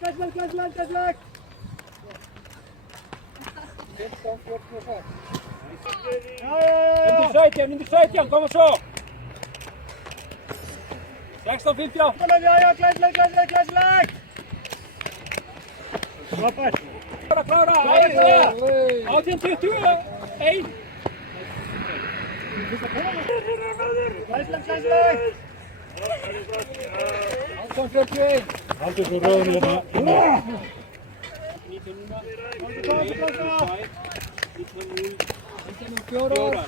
Glæsilegt! 15-46. Undir 17, koma svo! 16-15. Já, glæsilegt! Frábært! Klára, æðislega! 18-21. Glæsilegt! 18-41. Haldið svo röðinu hérna. 19-4.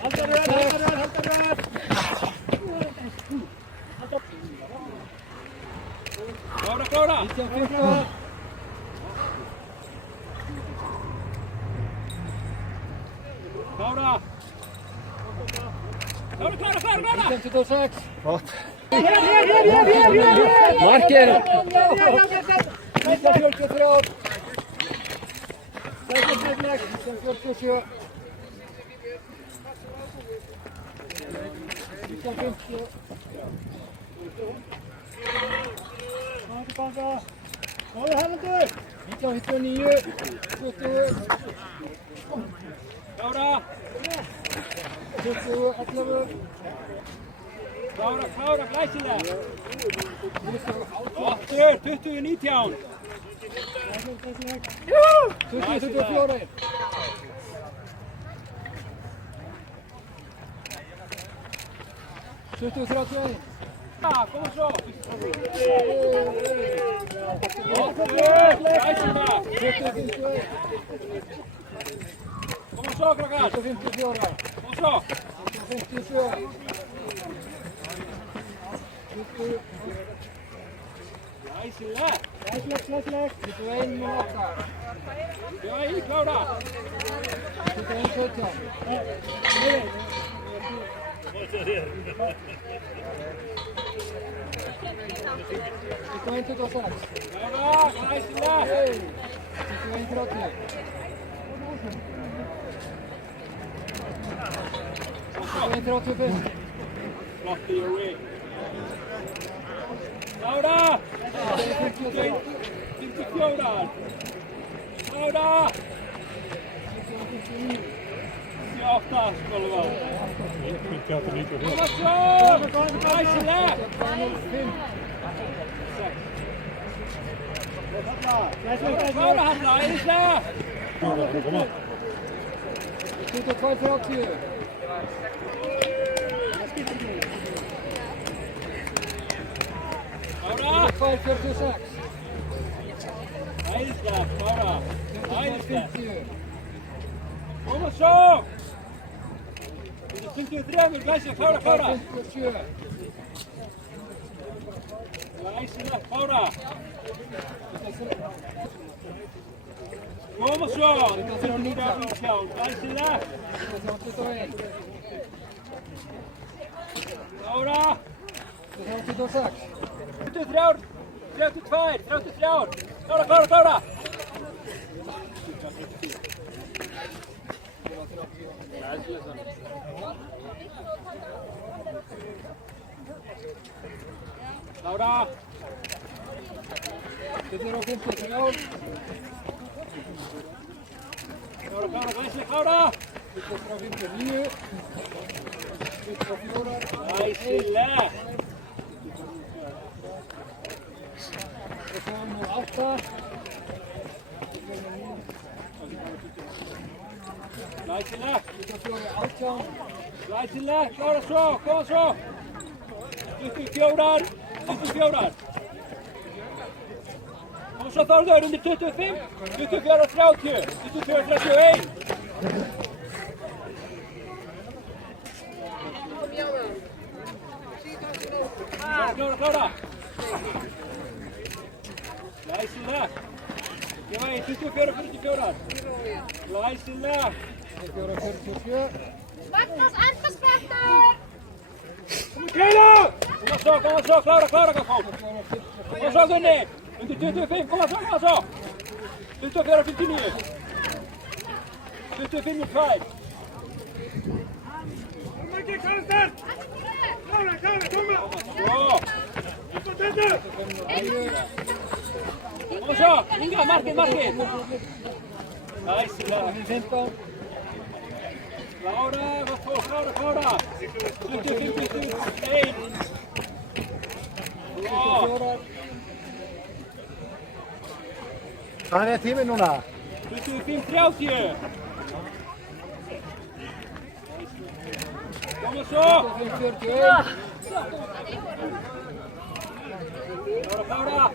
Halda röð! Klára! 19-15. Klára! 26. Flott. Markið! 19-43. 19-47. 19-50. Góður Haraldur! 19-59. 20. Klára! 20-11. Klára, glæsilega! 20-19. 20-24. 20-31. Koma svo! Glæsilega! 20-51. Koma svo, krakkar! 20-54. Koma svo! 20-57. 20. Glæsilega! Glæsilegt. 21 minúta. Klára! 21-17. 21-26. Klára, glæsilega! 21-30. 21-35. Flott í Jói! Klára! 54! Klára! 58, skólum á! 58-90. Koma svo! Glæsilega! Klára Halla, æðislega! Koma. 22-30. Klára! 22-46. Æðislega, klára! Æðislega! 50. Koma svo! 23, glæsilega, klára! 57. Glæsilega, klára! Koma svo! 19, glæsilega! 21. Klára! 26. 23, 32, 33! Klára! Klára! 53. Klára, glæsilega, klára! 59. 54. Glæsilega! 8. Glæsilega! 18. Glæsilega, klára svo, koma svo! 24! Koma svo Þórður, undir 25! 24-30! 24-31! Klára! Glæsilega! Gefa einn, 24-44! Glæsilega! 47. Magnús Andersbrettur! Kæla! Koma svo, klára, Gaffón! Koma svo, Gunni! Undir 25, koma svo! 24-59! 25-2! Klára, koma! Svo! Kom zo, Inga, Martin. Nice, Laura. 15. Laura, wat voor, Laura. 20, 1. Bra. Hvað er tíminn núna? 25-30. Kom zo. 41. Laura.